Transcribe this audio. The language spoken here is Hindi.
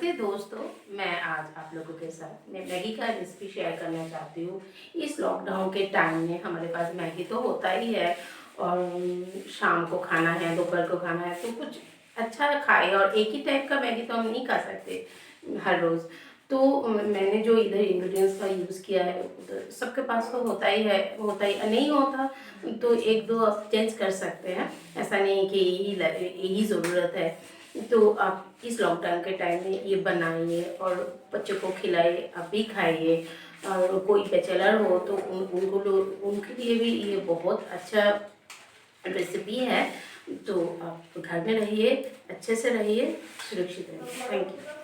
नमस्ते दोस्तों, मैं आज आप लोगों के साथ मैं मैगी का रेसिपी शेयर करना चाहती हूँ। इस लॉकडाउन के टाइम में हमारे पास मैगी तो होता ही है और शाम को खाना है, दोपहर को खाना है तो कुछ अच्छा खाए और एक ही टाइप का मैगी तो हम नहीं खा सकते हर रोज़। तो मैंने जो इधर इंग्रेडिएंट्स का यूज़ किया है उधर सबके पास तो होता ही है, होता ही नहीं होता तो 1-2 आप चेंज कर सकते हैं। ऐसा नहीं है कि यही ज़रूरत है। तो आप इस लॉकडाउन के टाइम में ये बनाइए और बच्चों को खिलाइए, आप भी खाइए। और कोई बैचलर हो तो उनके लिए भी ये बहुत अच्छा रेसिपी है। तो आप घर में रहिए, अच्छे से रहिए, सुरक्षित रहिए। Thank you.